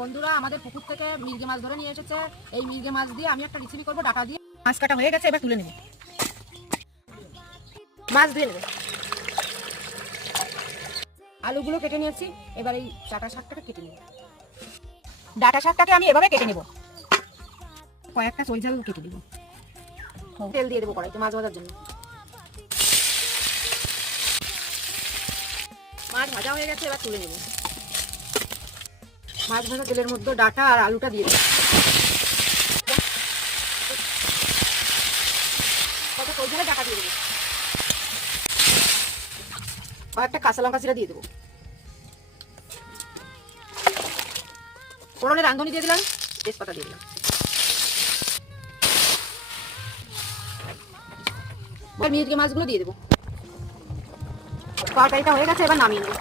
বন্ধুরা আমাদের পুকুর থেকে মির্গে মাছ ধরে নিয়ে এসেছে। এই মির্গে মাছ দিয়ে আমি একটা রেসিপি করবো ডাটা দিয়ে। মাছ কাটা হয়ে গেছে, এবার তুলে নেব। মাছ ধুয়ে নেব। আলুগুলো কেটে নিয়েছি, এবার এই ডাটা শাকটাকে কেটে নেব। ডাটা শাকটাকে আমি এভাবে কেটে নেব। কয়েকটা সরিষাল কেটে দেবো। তেল দিয়ে দেবো কড়াইতে মাছ ভাজার জন্য। মাছ ভাজা হয়ে গেছে, এবার তুলে নেব। মাছ ভাজা তেলের মধ্যে ডাটা আর আলুটা দিয়ে দেবো। কত সরিষালে ডাটা দিয়ে দেবো। কয়েকটা কাঁচা লঙ্কা চিরা দিয়ে দেবো। ফোড়নে রাঁধুনি দিয়ে দিলাম, তেজপাতা দিয়ে দিলাম। মির্গে মাছগুলো দিয়ে দেবো। তরকারিটা হয়ে গেছে, এবার নামিয়ে নেবো।